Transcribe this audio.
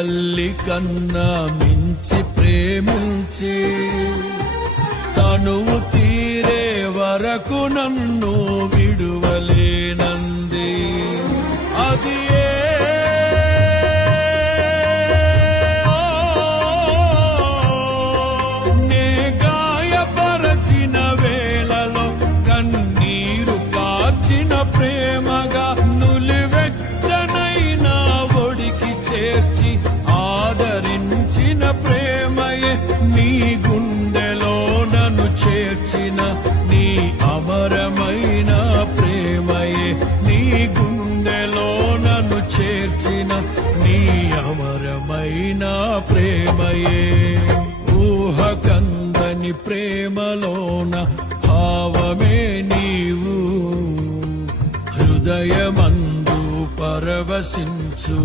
తల్లి కన్నా మించి ప్రేమించి తనువు తీరే వరకు నన్ను విడువలేనంది. అది నే గాయపరచిన వేళలో కన్నీరు కార్చిన ప్రేమగా నులివెచ్చనైన ఒడికి చేర్చి ఆదరించిన ప్రేమయే నీ గుండెలో నన్ను చేర్చిన నీ అమరమైన ప్రేమయే నీ గుండెలో నన్ను చేర్చిన నీ అమరమైన ప్రేమయే. ఊహకందని ప్రేమలోన భావమే నీవు హృదయమందు పరవశించు